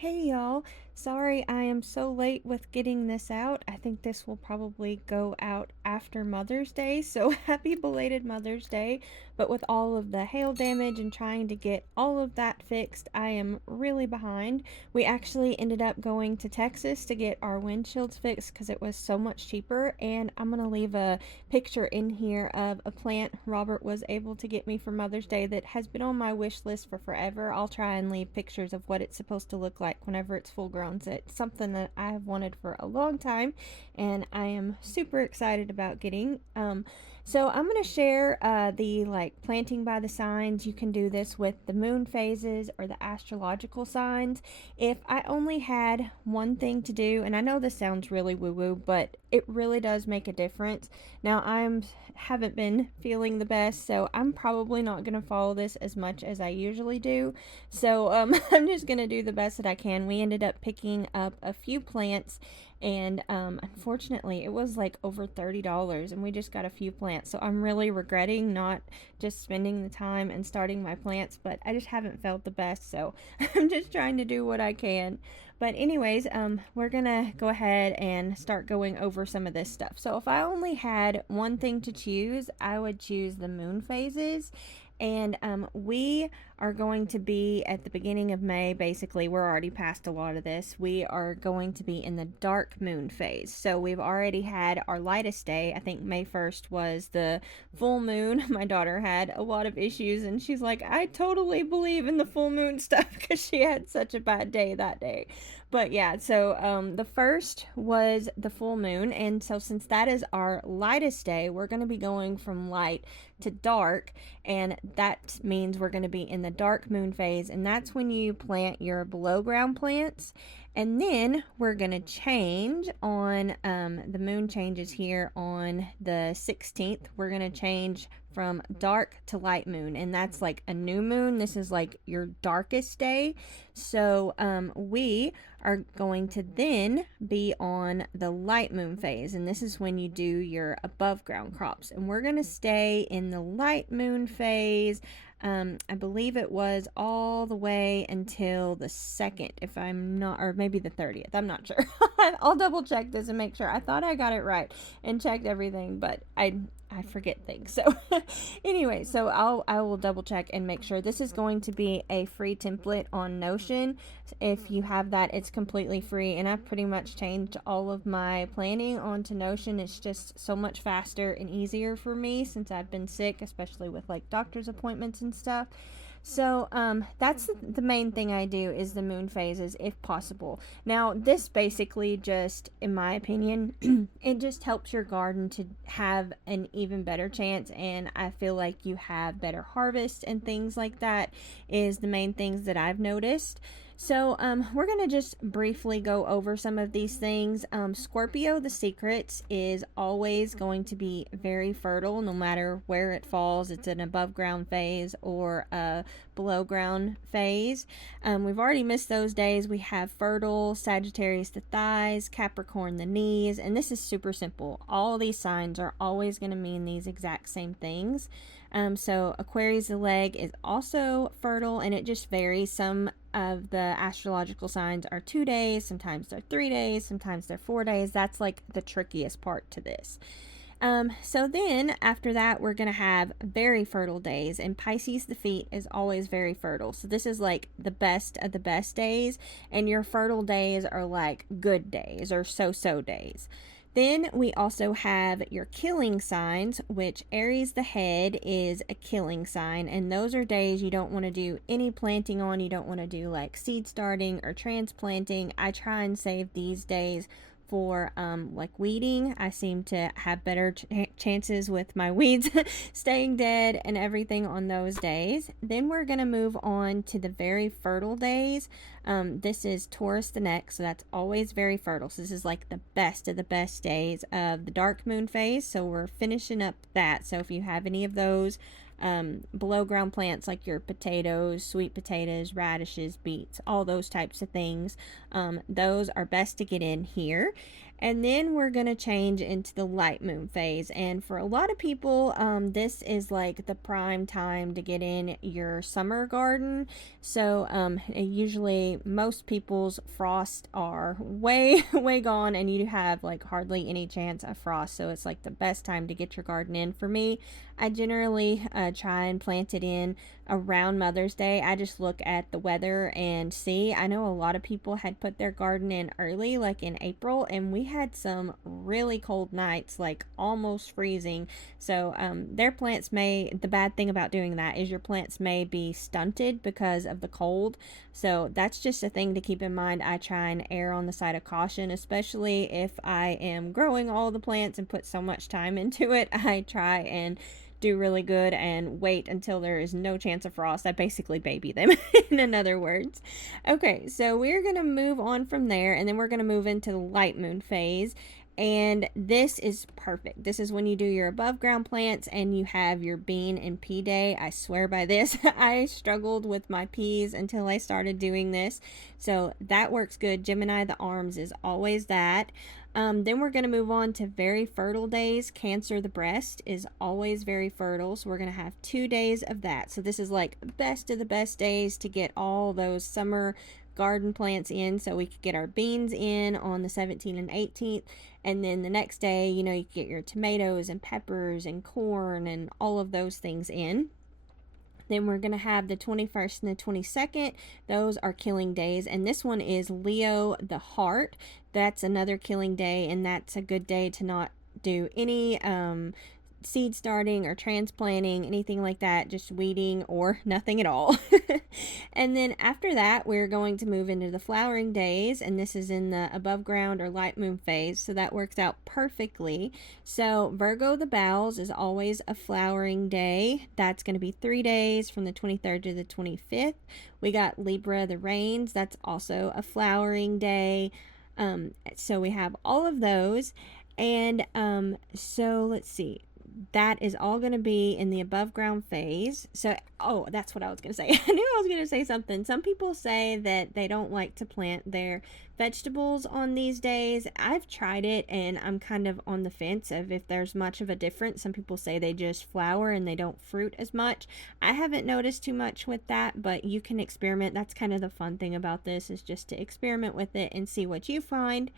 Hey y'all, sorry I am so late with getting this out. I think this will probably go out after Mother's Day, so happy belated Mother's Day. But with all of the hail damage and trying to get all of that fixed, I am really behind. We actually ended up going to Texas to get our windshields fixed because it was so much cheaper, and I'm gonna leave a picture in here of a plant Robert was able to get me for Mother's Day that has been on my wish list for forever. I'll try and leave pictures of what it's supposed to look like whenever it's full grown. So it's something that I have wanted for a long time, and I am super excited about getting. So I'm going to share the planting by the signs. You can do this with the moon phases or the astrological signs. If I only had one thing to do, and I know this sounds really woo-woo, but it really does make a difference. Now haven't been feeling the best, so I'm probably not going to follow this as much as I usually do. So I'm just going to do the best that I can. We ended up picking up a few plants, and unfortunately it was like over $30, and we just got a few plants. So I'm really regretting not just spending the time and starting my plants, but I just haven't felt the best, so I'm just trying to do what I can. But anyways, we're gonna go ahead and start going over some of this stuff. So if I only had one thing to choose, I would choose the moon phases. And we are going to be at the beginning of May. Basically, we're already past a lot of this. We are going to be in the dark moon phase. So we've already had our lightest day. I think May 1st was the full moon. My daughter had a lot of issues, and she's like, I totally believe in the full moon stuff because she had such a bad day that day. But yeah, so the first was the full moon, and so since that is our lightest day, we're going to be going from light to dark, and that means we're going to be in the dark moon phase, and that's when you plant your below ground plants. And then we're going to change on the moon changes here on the 16th. We're going to change from dark to light moon, and that's like a new moon. This is like your darkest day. So we are going to then be on the light moon phase, and this is when you do your above ground crops, and we're going to stay in the light moon phase. I believe it was all the way until the 2nd, if I'm not, or maybe the 30th. I'm not sure. I'll double check this and make sure. I thought I got it right and checked everything, but I forget things. So anyway, so I will double check and make sure. This is going to be a free template on Notion. If you have that, it's completely free, and I've pretty much changed all of my planning onto Notion. It's just so much faster and easier for me since I've been sick, especially with like doctor's appointments and stuff. So that's the main thing I do is the moon phases if possible. Now this basically just, in my opinion, it just helps your garden to have an even better chance, and I feel like you have better harvest and things like that is the main things that I've noticed. So we're going to just briefly go over some of these things. Scorpio, the secrets, is always going to be very fertile no matter where it falls. It's an above ground phase or a below ground phase. We've already missed those days. We have fertile, Sagittarius the thighs, Capricorn the knees, and this is super simple. All these signs are always going to mean these exact same things. So Aquarius the leg is also fertile, and it just varies. Some of the astrological signs are 2 days, sometimes they're 3 days, sometimes they're 4 days. That's like the trickiest part to this. So then after that, we're going to have very fertile days, and Pisces the feet is always very fertile. So this is like the best of the best days, and your fertile days are like good days or so-so days. Then we also have your killing signs, which Aries the head is a killing sign, and those are days you don't want to do any planting on. You don't want to do like seed starting or transplanting. I try and save these days for like weeding. I seem to have better chances with my weeds staying dead and everything on those days. Then we're going to move on to the very fertile days. This is Taurus the next, so that's always very fertile. So this is like the best of the best days of the dark moon phase. So we're finishing up that. So if you have any of those below ground plants like your potatoes, sweet potatoes, radishes, beets, all those types of things, those are best to get in here. And then we're going to change into the light moon phase. And for a lot of people, this is like the prime time to get in your summer garden. So usually most people's frosts are way, way gone, and you have like hardly any chance of frost. So it's like the best time to get your garden in. For me, I generally try and plant it in around Mother's Day. I just look at the weather and see. I know a lot of people had put their garden in early, like in April, and we had some really cold nights, like almost freezing. So their plants may, the bad thing about doing that is your plants may be stunted because of the cold. So that's just a thing to keep in mind. I try and err on the side of caution, especially if I am growing all the plants and put so much time into it. I try and do really good and wait until there is no chance of frost. I basically baby them, in other words. Okay, so we're going to move on from there, and then we're going to move into the light moon phase. And this is perfect. This is when you do your above ground plants and you have your bean and pea day. I swear by this. I struggled with my peas until I started doing this. So that works good. Gemini, the arms is always that. Then we're going to move on to very fertile days. Cancer, the breast, is always very fertile. So we're going to have 2 days of that. So this is like best of the best days to get all those summer garden plants in. So we could get our beans in on the 17th and 18th. And then the next day, you can get your tomatoes and peppers and corn and all of those things in. Then we're going to have the 21st and the 22nd. Those are killing days. And this one is Leo the heart. That's another killing day. And that's a good day to not do any seed starting or transplanting, anything like that, just weeding or nothing at all. And then after that, we're going to move into the flowering days, and this is in the above ground or light moon phase, so that works out perfectly. So Virgo the bowels is always a flowering day. That's going to be 3 days from the 23rd to the 25th. We got Libra the rains. That's also a flowering day. So we have all of those. And so let's see. That is all going to be in the above ground phase. So, that's what I was going to say. I knew I was going to say something. Some people say that they don't like to plant their vegetables on these days. I've tried it and I'm kind of on the fence of if there's much of a difference. Some people say they just flower and they don't fruit as much. I haven't noticed too much with that, but you can experiment. That's kind of the fun thing about this, is just to experiment with it and see what you find.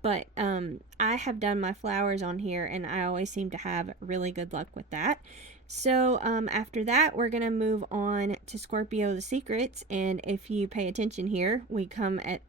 But I have done my flowers on here and I always seem to have really good luck with that. So after that, we're going to move on to Scorpio the secrets. And if you pay attention here, we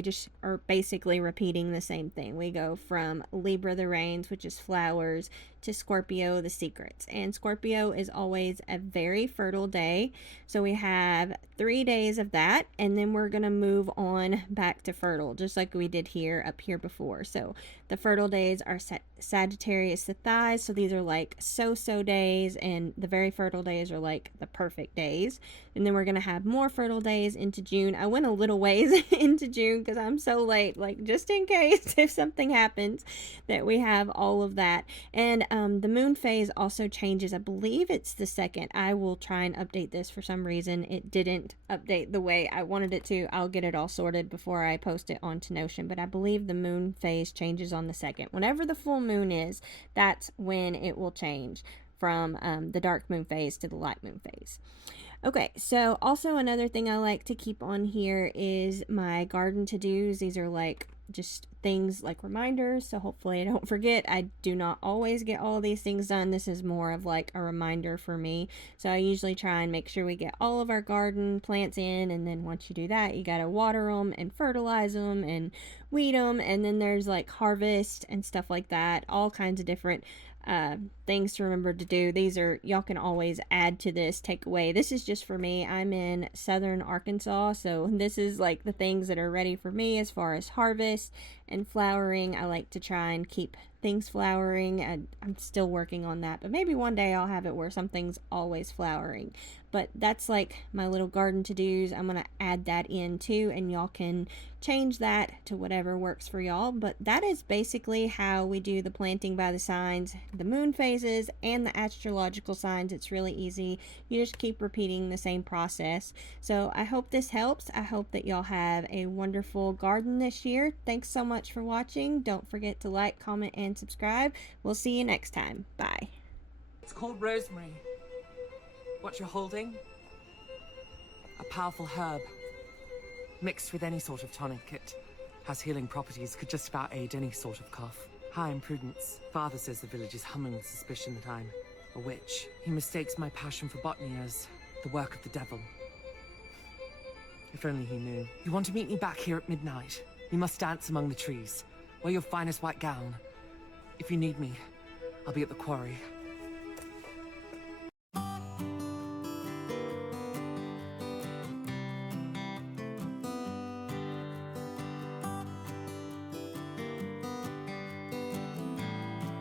just are basically repeating the same thing. We go from Libra the rains, which is flowers, to Scorpio the secrets. And Scorpio is always a very fertile day. So we have 3 days of that. And then we're going to move on back to fertile, just like we did up here before. So the fertile days are Sagittarius the thighs. So these are like so days, and the very fertile days are like the perfect days. And then we're going to have more fertile days into June. I went a little ways into June because I'm so late, like just in case if something happens, that we have all of that. And the moon phase also changes. I believe it's the 2nd. I will try and update this. For some reason it didn't update the way I wanted it to. I'll get it all sorted before I post it onto Notion, but I believe the moon phase changes on the 2nd. Whenever the full moon is, that's when it will change from the dark moon phase to the light moon phase. Okay, so also another thing I like to keep on here is my garden to-dos. These are like just things like reminders, so hopefully I don't forget. I do not always get all of these things done. This is more of like a reminder for me. So I usually try and make sure we get all of our garden plants in, and then once you do that, you gotta water them and fertilize them and weed them, and then there's like harvest and stuff like that. All kinds of different things to remember to do. These are, y'all can always add to this, take away. This is just for me. I'm in southern Arkansas, so this is like the things that are ready for me as far as harvest and flowering. I like to try and keep things flowering. I'm still working on that, but maybe one day I'll have it where something's always flowering. But that's like my little garden to-dos. I'm going to add that in too, and y'all can change that to whatever works for y'all. But that is basically how we do the planting by the signs, the moon phases, and the astrological signs. It's really easy. You just keep repeating the same process. So I hope this helps. I hope that y'all have a wonderful garden this year. Thanks so much for watching. Don't forget to like, comment, and subscribe. We'll see you next time. Bye. It's called rosemary. What you're holding? A powerful herb. Mixed with any sort of tonic, it has healing properties, could just about aid any sort of cough. High in prudence. Father says the village is humming with suspicion that I'm a witch. He mistakes my passion for botany as the work of the devil. If only he knew. You want to meet me back here at midnight? We must dance among the trees. Wear your finest white gown. If you need me, I'll be at the quarry.